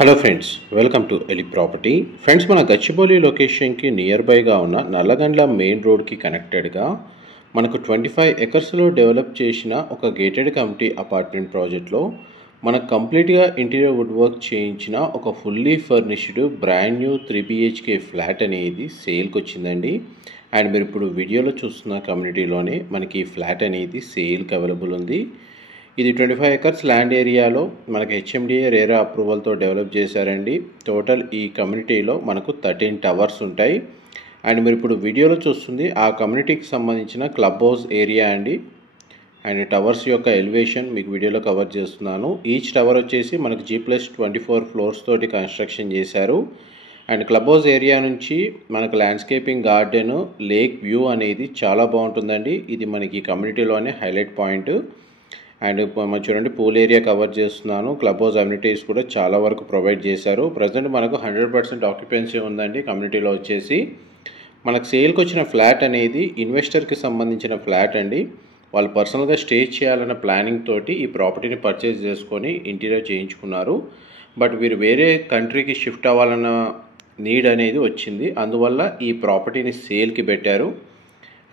Hello friends, welcome to eli property. Friends, మన గచ్చిబౌలి లొకేషన్కి near బైగా ఉన్న నల్లగండ్ల మెయిన్ రోడ్కి కనెక్టెడ్గా మనకు 25 ఎకర్స్లో డెవలప్ చేసిన ఒక గేటెడ్ కమ్యూనిటీ అపార్ట్మెంట్ ప్రాజెక్ట్లో మనకు కంప్లీట్గా ఇంటీరియర్ వుడ్ వర్క్ చేయించిన ఒక fully furnished brand new 3 BHK flat అనేది సేల్కి వచ్చిందండి. అండ్ మీరు ఇప్పుడు వీడియోలో చూస్తున్న కమ్యూనిటీలోనే మనకి ఈ ఫ్లాట్ అనేది సేల్కి అవైలబుల్ ఉంది. ఇది 25 ఎకర్స్ ల్యాండ్ ఏరియాలో మనకి HMDA రేరా అప్రూవల్తో డెవలప్ చేశారండి. టోటల్ ఈ కమ్యూనిటీలో మనకు 13 టవర్స్ ఉంటాయి. అండ్ మీరు ఇప్పుడు వీడియోలో చూస్తుంది ఆ కమ్యూనిటీకి సంబంధించిన క్లబ్ హౌస్ ఏరియా అండి. అండ్ టవర్స్ యొక్క ఎలివేషన్ మీకు వీడియోలో కవర్ చేస్తున్నాను. ఈచ్ టవర్ వచ్చేసి మనకు G+24 ఫ్లోర్స్ తోటి కన్స్ట్రక్షన్ చేశారు. అండ్ క్లబ్ హౌస్ ఏరియా నుంచి మనకు ల్యాండ్స్కేపింగ్ గార్డెన్ లేక్ వ్యూ అనేది చాలా బాగుంటుందండి. ఇది మనకి కమ్యూనిటీలోనే హైలైట్ పాయింట్. అండ్ మనం చూడండి, పూల్ ఏరియా కవర్ చేస్తున్నాను. క్లబ్ హౌస్ అమ్యూనిటీస్ కూడా చాలా వరకు ప్రొవైడ్ చేశారు. ప్రజెంట్ మనకు 100% ఆక్యుపెన్సీ ఉందండి కమ్యూనిటీలో వచ్చేసి. మనకు సేల్కి వచ్చిన ఫ్లాట్ అనేది ఇన్వెస్టర్కి సంబంధించిన ఫ్లాట్ అండి. వాళ్ళు పర్సనల్గా స్టే చేయాలన్న ప్లానింగ్ తోటి ఈ ప్రాపర్టీని పర్చేజ్ చేసుకొని ఇంటీరియర్ చేయించుకున్నారు. బట్ వీరు వేరే కంట్రీకి షిఫ్ట్ అవ్వాలన్న నీడ్ అనేది వచ్చింది. అందువల్ల ఈ ప్రాపర్టీని సేల్కి పెట్టారు.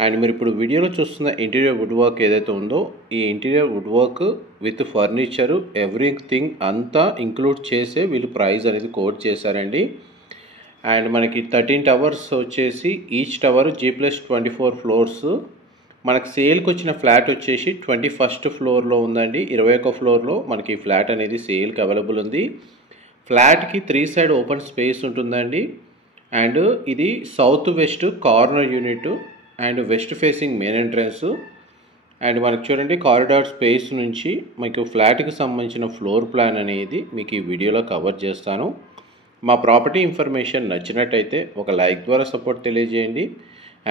అండ్ మీరు ఇప్పుడు వీడియోలో చూస్తున్న ఇంటీరియర్ వుడ్ వర్క్ ఏదైతే ఉందో, ఈ interior wood work with furniture everything అంతా ఇంక్లూడ్ చేసే వీళ్ళు ప్రైస్ అనేది కోట్ చేశారండి. అండ్ మనకి 13 టవర్స్ వచ్చేసి ఈచ్ టవర్ G+24 ఫ్లోర్స్. మనకు సేల్కి వచ్చిన ఫ్లాట్ వచ్చేసి 21st ఫ్లోర్లో ఉందండి. 21వ ఫ్లోర్లో మనకి ఈ ఫ్లాట్ అనేది సేల్కి అవైలబుల్ ఉంది. ఫ్లాట్కి 3 సైడ్ ఓపెన్ స్పేస్ ఉంటుందండి. అండ్ ఇది south west corner unit and west facing main entrance. And మనకు చూడండి, కారిడార్ స్పేస్ నుంచి మీకు ఫ్లాట్కి సంబంధించిన ఫ్లోర్ ప్లాన్ అనేది మీకు ఈ వీడియోలో కవర్ చేస్తాను. మా ప్రాపర్టీ ఇన్ఫర్మేషన్ నచ్చినట్టయితే ఒక లైక్ ద్వారా సపోర్ట్ తెలియజేయండి.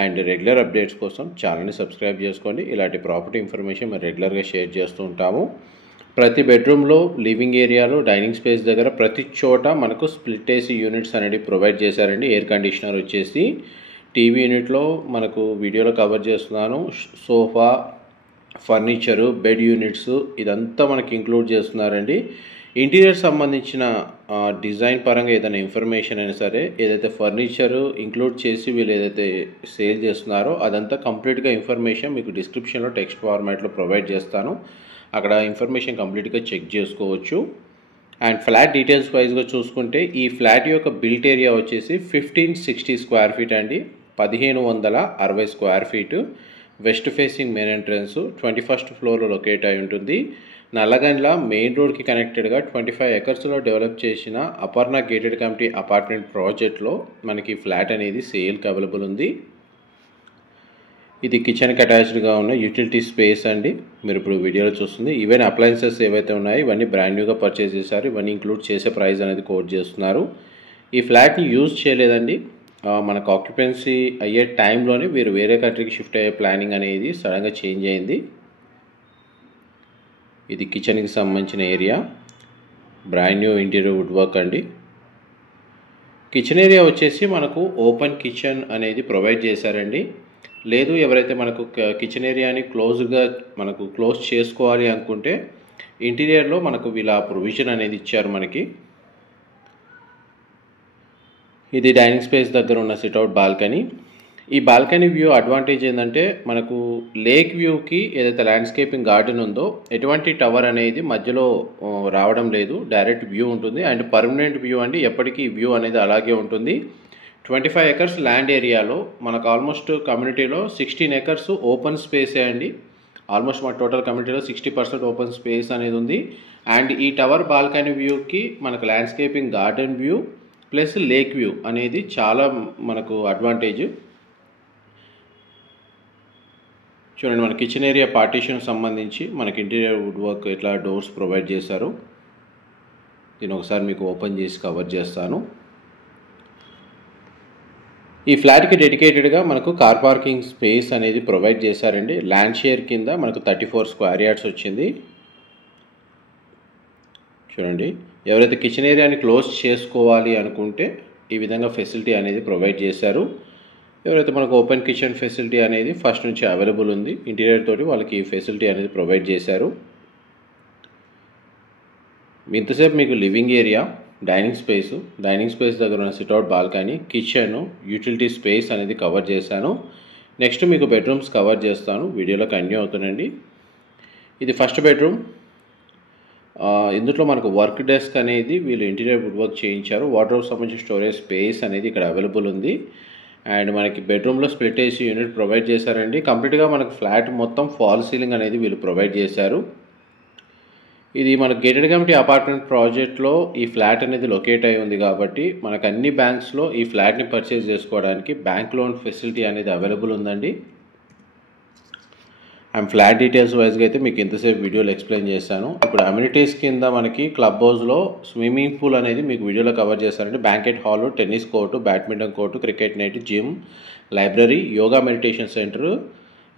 అండ్ రెగ్యులర్ అప్డేట్స్ కోసం ఛానల్ని సబ్స్క్రైబ్ చేసుకోండి. ఇలాంటి ప్రాపర్టీ ఇన్ఫర్మేషన్ మేము రెగ్యులర్గా షేర్ చేస్తూ ఉంటాము. ప్రతి బెడ్రూమ్లో, లివింగ్ ఏరియాలో, డైనింగ్ స్పేస్ దగ్గర ప్రతి చోట మనకు స్ప్లిట్ ఏసీ యూనిట్స్ అనేది ప్రొవైడ్ చేశారండి. ఎయిర్ కండిషనర్ వచ్చేసి టీవీ యూనిట్లో మనకు వీడియోలో కవర్ చేస్తున్నాను. సోఫా, ఫర్నిచరు, బెడ్ యూనిట్స్ ఇదంతా మనకి ఇంక్లూడ్ చేస్తున్నారండి. ఇంటీరియర్ సంబంధించిన డిజైన్ పరంగా ఏదైనా ఇన్ఫర్మేషన్ అయినా సరే, ఏదైతే ఫర్నిచరు ఇంక్లూడ్ చేసి వీళ్ళు ఏదైతే సేల్ చేస్తున్నారో అదంతా కంప్లీట్గా ఇన్ఫర్మేషన్ మీకు డిస్క్రిప్షన్లో టెక్స్ట్ ఫార్మాట్లో ప్రొవైడ్ చేస్తాను. అక్కడ ఇన్ఫర్మేషన్ కంప్లీట్గా చెక్ చేసుకోవచ్చు. అండ్ ఫ్లాట్ డీటెయిల్స్ వైజ్గా చూసుకుంటే ఈ ఫ్లాట్ యొక్క బిల్ట్ ఏరియా వచ్చేసి 1560 స్క్వేర్ ఫీట్ అండి. 1560 square feet. West facing main entrance 21st ఫ్లోర్లో లొకేట్ అయి ఉంటుంది. నల్లగండ్ల మెయిన్ రోడ్కి కనెక్టెడ్గా 25 ఎకర్స్లో డెవలప్ చేసిన అపర్ణ గేటెడ్ కమ్యూనిటీ అపార్ట్మెంట్ ప్రాజెక్ట్లో మనకి ఫ్లాట్ అనేది సేల్కి అవైలబుల్ ఉంది. ఇది కిచెన్కి అటాచ్డ్గా ఉన్న యూటిలిటీ స్పేస్ అండి. మీరు ఇప్పుడు వీడియోలో చూస్తుంది. ఈవెన్ అప్లయన్సెస్ ఏవైతే ఉన్నాయో ఇవన్నీ బ్రాండ్ న్యూగా పర్చేస్ చేశారు. ఇవన్నీ ఇంక్లూడ్ చేసే ప్రైస్ అనేది కోట్ చేస్తున్నారు. ఈ ఫ్లాట్ని యూజ్ చేయలేదండి. మనకు ఆక్యుపెన్సీ అయ్యే టైంలోనే వీరు వేరే కంట్రీకి షిఫ్ట్ అయ్యే ప్లానింగ్ అనేది సడన్గా చేంజ్ అయింది. ఇది కిచెన్కి సంబంధించిన area. Brand new interior wood work అండి. కిచెన్ ఏరియా వచ్చేసి మనకు ఓపెన్ కిచెన్ అనేది ప్రొవైడ్ చేశారండి. లేదు, ఎవరైతే మనకు కిచెన్ ఏరియాని క్లోజ్ చేసుకోవాలి అనుకుంటే ఇంటీరియర్లో మనకు వీళ్ళ ప్రొవిజన్ అనేది ఇచ్చారు మనకి. ఇది డైనింగ్ స్పేస్ దగ్గర ఉన్న సిట్అవుట్ బాల్కనీ. ఈ బాల్కనీ వ్యూ అడ్వాంటేజ్ ఏంటంటే మనకు లేక్ వ్యూకి ఏదైతే ల్యాండ్స్కేపింగ్ గార్డెన్ ఉందో ఎటువంటి టవర్ అనేది మధ్యలో రావడం లేదు. డైరెక్ట్ వ్యూ ఉంటుంది. అండ్ పర్మనెంట్ వ్యూ అండి, ఎప్పటికీ వ్యూ అనేది అలాగే ఉంటుంది. 25 ఎకర్స్ ల్యాండ్ ఏరియాలో మనకు ఆల్మోస్ట్ కమ్యూనిటీలో 16 ఎకర్స్ ఓపెన్ స్పేసే అండి. ఆల్మోస్ట్ మన టోటల్ కమ్యూనిటీలో 60% ఓపెన్ స్పేస్ అనేది ఉంది. అండ్ ఈ టవర్ బాల్కనీ వ్యూకి మనకు landscaping garden view plus lake view అనేది చాలా మనకు అడ్వాంటేజ్. చూడండి, మన కిచెన్ ఏరియా పార్టీషన్ సంబంధించి మనకి ఇంటీరియర్ వుడ్ వర్క్ ఎట్లా డోర్స్ ప్రొవైడ్ చేశారు. దీన్ని ఒకసారి మీకు ఓపెన్ చేసి కవర్ చేస్తాను. ఈ ఫ్లాట్కి డెడికేటెడ్గా మనకు కార్ పార్కింగ్ స్పేస్ అనేది ప్రొవైడ్ చేశారండి. ల్యాండ్ షేర్ కింద మనకు 34 స్క్వేర్ యార్డ్స్ వచ్చింది. చూడండి, ఎవరైతే కిచెన్ ఏరియాని క్లోజ్ చేసుకోవాలి అనుకుంటే ఈ విధంగా ఫెసిలిటీ అనేది ప్రొవైడ్ చేశారు. ఎవరైతే మనకు ఓపెన్ కిచెన్ ఫెసిలిటీ అనేది ఫస్ట్ నుంచి అవైలబుల్ ఉంది. ఇంటీరియర్ తోటి వాళ్ళకి ఈ ఫెసిలిటీ అనేది ప్రొవైడ్ చేశారు. ఇంతసేపు మీకు లివింగ్ ఏరియా, డైనింగ్ స్పేస్ దగ్గర ఉన్న sit-out balcony, kitchen, utility space అనేది కవర్ చేశాను. నెక్స్ట్ మీకు బెడ్రూమ్స్ కవర్ చేస్తాను, వీడియోలో కంటిన్యూ అవుతుందండి. ఇది ఫస్ట్ బెడ్రూమ్. ఇందులో మనకు వర్క్ డెస్క్ అనేది వీళ్ళు ఇంటీరియర్ వుడ్ వర్క్ చేయించారు. వార్డ్రోబ్ సంబంధించిన స్టోరేజ్ స్పేస్ అనేది ఇక్కడ అవైలబుల్ ఉంది. అండ్ మనకి బెడ్రూమ్లో స్ప్లిట్ ఏసీ యూనిట్ ప్రొవైడ్ చేశారండి. కంప్లీట్గా మనకు ఫ్లాట్ మొత్తం ఫాల్ సీలింగ్ అనేది వీళ్ళు ప్రొవైడ్ చేశారు. ఇది మన గేటెడ్ కమ్యూనిటీ అపార్ట్మెంట్ ప్రాజెక్ట్లో ఈ ఫ్లాట్ అనేది లొకేట్ అయి ఉంది కాబట్టి మనకు అన్ని బ్యాంక్స్లో ఈ ఫ్లాట్ని పర్చేజ్ చేసుకోవడానికి బ్యాంక్ లోన్ ఫెసిలిటీ అనేది అవైలబుల్ ఉందండి. అండ్ ఫ్లాట్ డీటెయిల్స్ వైజ్గా అయితే మీకు ఇంతసేపు వీడియోలో ఎక్స్ప్లెయిన్ చేశాను. ఇప్పుడు అమ్యూనిటీస్ కింద మనకి క్లబ్ హౌస్లో స్విమ్మింగ్ పూల్ అనేది మీకు వీడియోలో కవర్ చేశారండి. Banquet hall, tennis court, badminton court, cricket net, gym, library, yoga meditation centre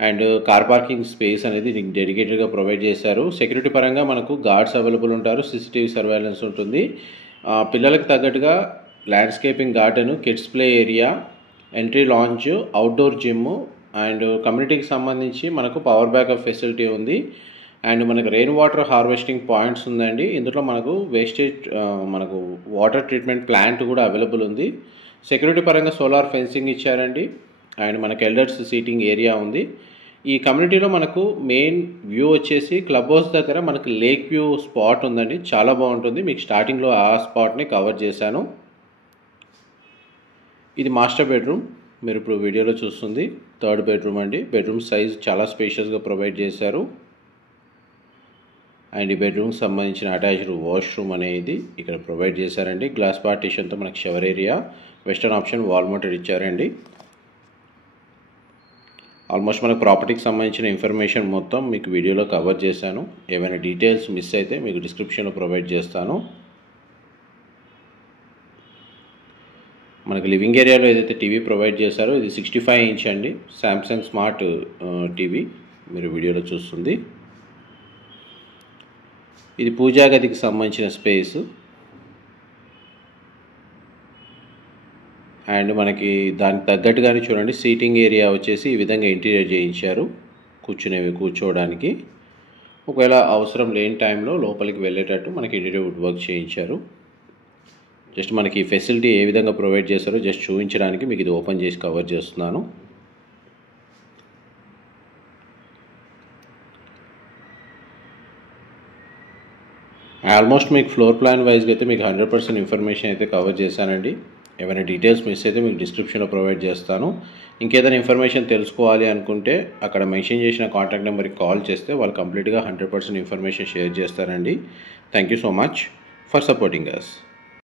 and car parking space అనేది డెడికేటెడ్గా ప్రొవైడ్ చేశారు. సెక్యూరిటీ పరంగా మనకు గార్డ్స్ అవైలబుల్ ఉంటారు, CCTV సర్వేలెన్స్ ఉంటుంది. పిల్లలకు తగ్గట్టుగా landscaping garden, kids play area, entry launch, outdoor gym and కమ్యూనిటీకి సంబంధించి మనకు పవర్ బ్యాకప్ ఫెసిలిటీ ఉంది. అండ్ మనకు రెయిన్ వాటర్ హార్వెస్టింగ్ పాయింట్స్ ఉందండి. ఇందులో మనకు మనకు వాటర్ ట్రీట్మెంట్ ప్లాంట్ కూడా అవైలబుల్ ఉంది. సెక్యూరిటీ పరంగా సోలార్ ఫెన్సింగ్ ఇచ్చారండి. అండ్ మనకు ఎల్డర్స్ సీటింగ్ ఏరియా ఉంది. ఈ కమ్యూనిటీలో మనకు మెయిన్ వ్యూ వచ్చేసి క్లబ్ హౌస్ దగ్గర మనకు లేక్ వ్యూ స్పాట్ ఉందండి, చాలా బాగుంటుంది. మీకు స్టార్టింగ్లో ఆ స్పాట్ని కవర్ చేశాను. ఇది మాస్టర్ బెడ్రూమ్, మీరు ఇప్పుడు వీడియోలో చూస్తుంది థర్డ్ బెడ్రూమ్ అండి. బెడ్రూమ్ సైజ్ చాలా స్పేషియస్గా ప్రొవైడ్ చేశారు. అండ్ ఈ బెడ్రూమ్కి సంబంధించిన అటాచ్డ్ వాష్రూమ్ అనేది ఇక్కడ ప్రొవైడ్ చేశారండి. గ్లాస్ పార్టీషన్తో మనకి shower area, western option wall mounted ఇచ్చారండి. ఆల్మోస్ట్ మనకు ప్రాపర్టీకి సంబంధించిన ఇన్ఫర్మేషన్ మొత్తం మీకు వీడియోలో కవర్ చేశాను. ఏమైనా డీటెయిల్స్ మిస్ అయితే మీకు డిస్క్రిప్షన్లో ప్రొవైడ్ చేస్తాను. మనకి లివింగ్ ఏరియాలో ఏదైతే టీవీ ప్రొవైడ్ చేశారో ఇది 65 ఇంచ్ అండి, శాంసంగ్ స్మార్ట్ టీవీ మీరు వీడియోలో చూస్తుంది. ఇది పూజా గదికి సంబంధించిన స్పేస్. అండ్ మనకి దానికి తగ్గట్టుగానే చూడండి, సీటింగ్ ఏరియా వచ్చేసి ఈ విధంగా ఇంటీరియర్ చేయించారు కూర్చోవడానికి. ఒకవేళ అవసరం లేని టైంలో లోపలికి వెళ్ళేటట్టు మనకి ఇంటీరియర్ వుడ్ వర్క్ చేయించారు. జస్ట్ మనకి ఫెసిలిటీ ఏ విధంగా ప్రొవైడ్ చేశారో జస్ట్ చూపించడానికి మీకు ఇది ఓపెన్ చేసి కవర్ చేస్తున్నాను. ఆల్మోస్ట్ మీకు ఫ్లోర్ ప్లాన్ వైజ్గా అయితే మీకు 100% ఇన్ఫర్మేషన్ అయితే కవర్ చేశానండి. ఏమైనా డీటెయిల్స్ మిస్ అయితే మీకు డిస్క్రిప్షన్లో ప్రొవైడ్ చేస్తాను. ఇంకేదైనా ఇన్ఫర్మేషన్ తెలుసుకోవాలి అనుకుంటే అక్కడ మెన్షన్ చేసిన కాంటాక్ట్ నెంబర్కి కాల్ చేస్తే వాళ్ళు కంప్లీట్గా 100% ఇన్ఫర్మేషన్ షేర్ చేస్తారండి. Thank you so much for supporting us.